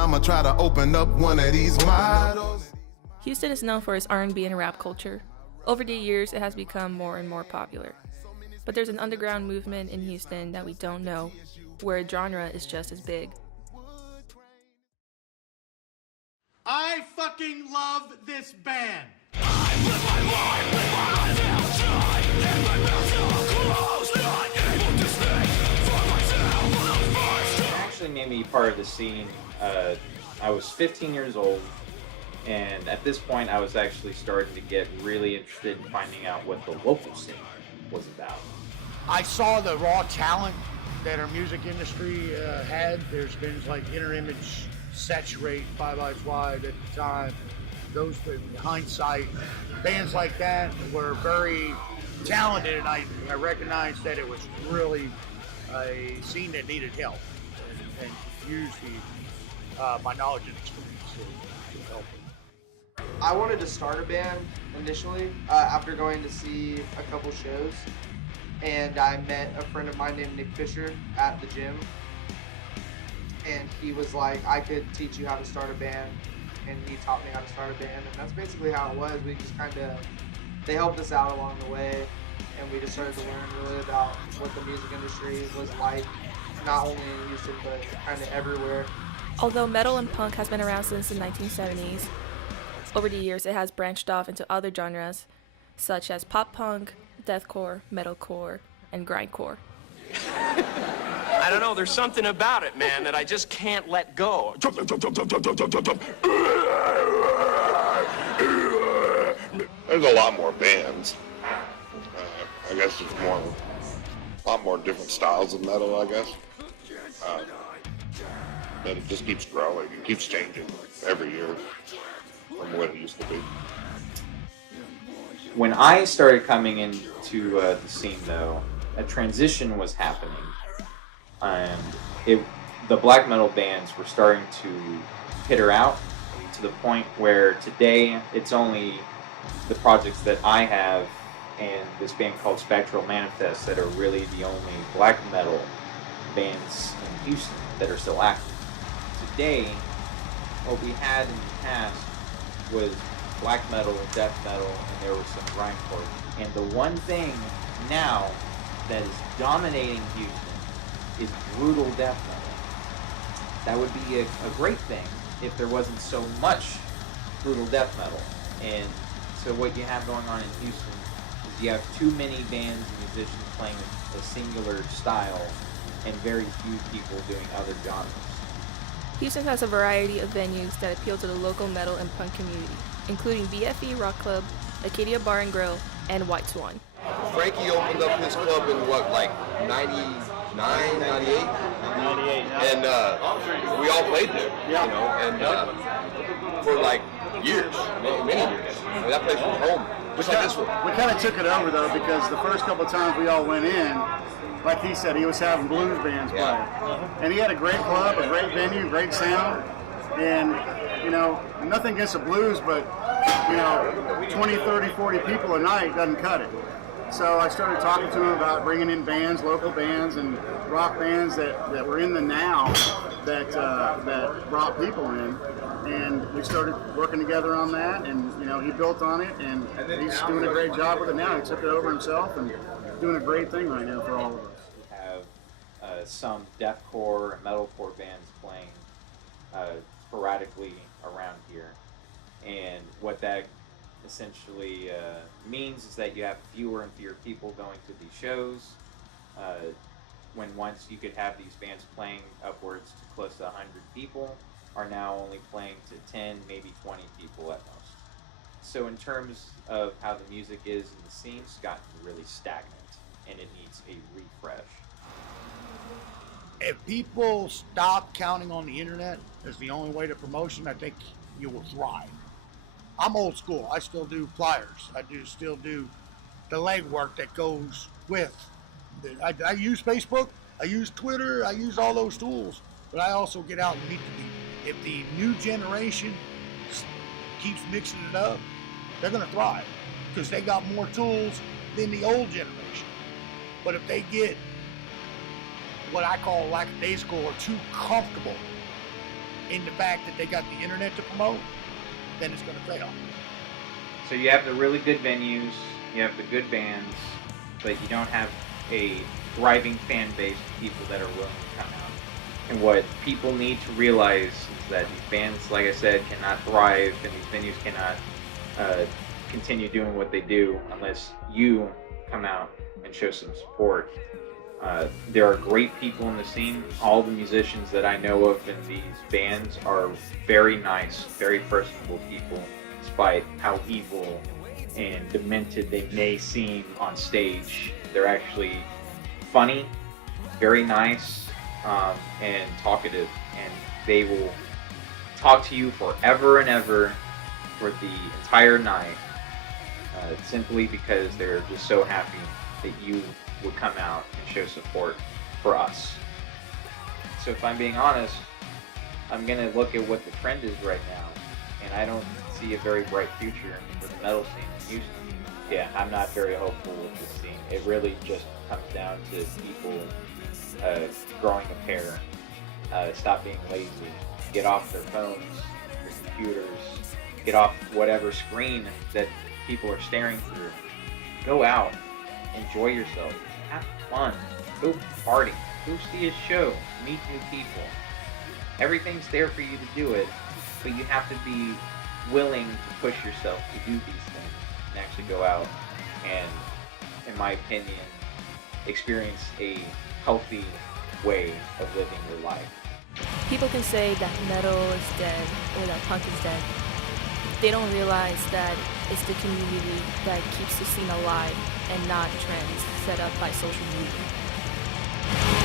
I'ma try to open up one of these models. Houston is known for its R&B and rap culture. Over the years, it has become more and more popular. But there's an underground movement in Houston that we don't know, where a genre is just as big. I fucking love this band. Actually made me part of the scene. I was 15 years old, and at this point I was actually starting to get really interested in finding out what the local scene was about. I saw the raw talent that our music industry had. There's been like Inner Image, Saturate, Five Eyes Wide at the time. Those, in hindsight, bands like that were very talented, and I recognized that it was really a scene that needed help, and used my knowledge and experience to help them. I wanted to start a band initially after going to see a couple shows, and I met a friend of mine named Nick Fisher at the gym, and he was like, I could teach you how to start a band, and he taught me how to start a band, and that's basically how it was. We just they helped us out along the way, and we just started to learn really about what the music industry was like, not only in Houston, but kind of everywhere. Although metal and punk has been around since the 1970s, over the years it has branched off into other genres, such as pop punk, deathcore, metalcore, and grindcore. I don't know, there's something about it, man, that I just can't let go. There's a lot more bands. I guess there's a lot more different styles of metal, I guess. But it just keeps growing. It keeps changing every year from what it used to be. When I started coming into the scene, though, a transition was happening, and the black metal bands were starting to peter out to the point where today it's only the projects that I have and this band called Spectral Manifest that are really the only black metal bands in Houston that are still active. Today, what we had in the past was black metal and death metal, and there was some grindcore. And the one thing now that is dominating Houston is brutal death metal. That would be a great thing if there wasn't so much brutal death metal. And so what you have going on in Houston is you have too many bands and musicians playing a singular style and very few people doing other genres. Houston has a variety of venues that appeal to the local metal and punk community, including BFE Rock Club, Acadia Bar and Grill, and White Swan. Frankie opened up his club in what, like 99, 98? 98, yeah. And we all played there, you know, and for like years, many years. And that place was home, just like this one. We kind of took it over though, because the first couple of times we all went in, like he said, he was having blues bands play. And he had a great club, a great venue, great sound. And, you know, nothing against the blues, but, you know, 20, 30, 40 people a night doesn't cut it. So I started talking to him about bringing in bands, local bands, and rock bands that were in the now that brought people in. And we started working together on that, and, you know, he built on it, and he's doing a great job with it now. He took it over himself and doing a great thing right now for all of us. We have some deathcore and metalcore bands playing sporadically around here, and what that essentially means is that you have fewer and fewer people going to these shows. When once you could have these bands playing upwards to close to 100 people, are now only playing to 10, maybe 20 people at most. So in terms of how the music is in the scene, it's gotten really stagnant, and it needs a refresh. If people stop counting on the internet as the only way to promotion, I think you will thrive. I'm old school. I still do flyers. I still do the legwork that goes with. I use Facebook. I use Twitter. I use all those tools. But I also get out and meet the people. If the new generation keeps mixing it up, they're going to thrive because they got more tools than the old generation. But if they get what I call lackadaisical or too comfortable in the fact that they got the internet to promote, then it's going to fail. So you have the really good venues, you have the good bands, but you don't have a thriving fan base of people that are willing to come out. And what people need to realize is that these bands, like I said, cannot thrive, and these venues cannot continue doing what they do unless you come out and show some support. There are great people in the scene. All the musicians that I know of in these bands are very nice, very personable people, despite how evil and demented they may seem on stage. They're actually funny, very nice, and talkative, and they will talk to you forever and ever for the entire night, simply because they're just so happy that you would come out and show support for us. So if I'm being honest, I'm going to look at what the trend is right now, and I don't see a very bright future for the metal scene in Houston. Yeah, I'm not very hopeful with this scene. It really just comes down to people growing a pair, stop being lazy, get off their phones, their computers, get off whatever screen that people are staring through. Go out, enjoy yourself, have fun, go party, go see a show, meet new people. Everything's there for you to do it, but you have to be willing to push yourself to do these things and actually go out and, in my opinion, experience a healthy way of living your life. People can say that metal is dead or that punk is dead. They don't realize that it's the community that keeps the scene alive and not trends set up by social media.